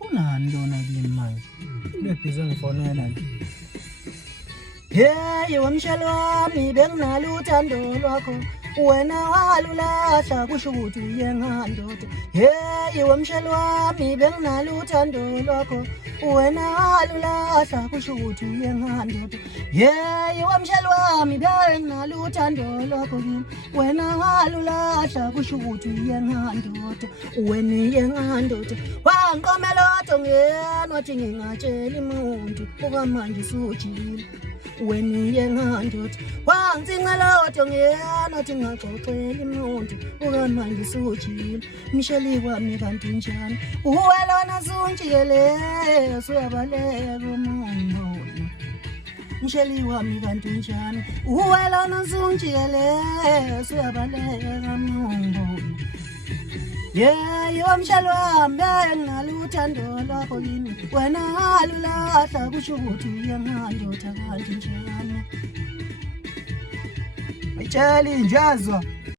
Funani lona kule manje? Lebhiza ngifonela nje. Hey wamshalo wami benginalo uthando lwakho wena walulahla kusho ukuthi uyengandoda. Hey wamshalo wami benginalo uthando lwakho wena walulahla kusho ukuthi uyengandoda. Hey wamshalo wami benginalo uthando lwakho wena walulahla kusho ukuthi uyengandoda. Wena uyengandoda wangiqomela odongeni wathi ngingatshela umuntu okwamanje sujile. Wena uyengandoda wangicingela odongeni wathi ngaxoxela umuntu okwamanje sujile. Msheli wami kanti njani uwelona sunjikele uyabaleka umuntu. Msheli wami kanti njani uwelona sunjikele uyabaleka umuntu. Yeah, mshelo wami nginalo uthando lwakho yini wena walulahla kusho ukuthi uyengandoda kanti njani. Ayitsheli njazwa.